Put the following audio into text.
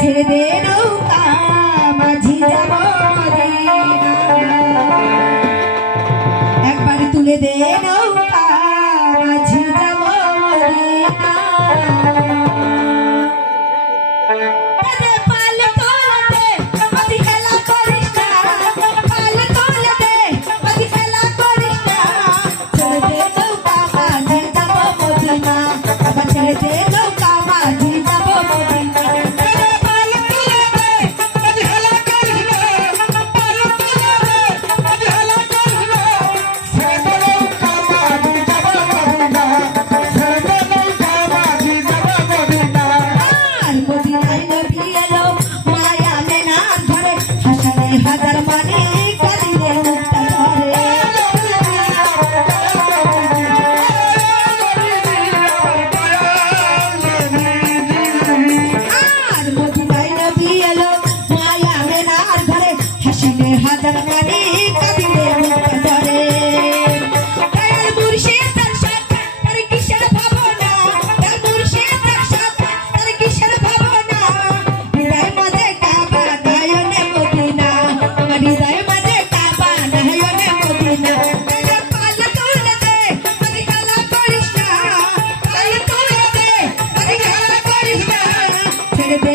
ছেড়ে দে নৌকা মাঝি যাব মদিনা, একবার তুলে দে নৌকা মাঝি যাব মদিনা। পাল তোলে দে মাঝি খেলা করিস না, পাল তোলে দে মাঝি খেলা করিস না, ছেড়ে দে নৌকা মাঝি যাব মদিনা, আবার ছেড়ে দে নৌকা মাঝি যাব মদিনা। হাজার মানে কাঁদিলে মুক্তা ধরে, আর মদিনায় নবী এলো মায়া মেনার ঘরে, হাসিলে হাজার মানে কাঁদিলে মুক্তা ধরে। দয়াল মুর্শিদ তার সাথে তার কিসের ভাবনা, দয়াল মুর্শিদ তার সাথে তার কিসের ভাবনা, হৃদয় মাঝে কাবা নয়নে মদিনা, হৃদয় মাঝে কাবা নয়নে মদিনা। পাল তুলে দে মাঝি খেলা করিস না, পাল তুলে দে মাঝি খেলা করিস না, ছেড়ে দে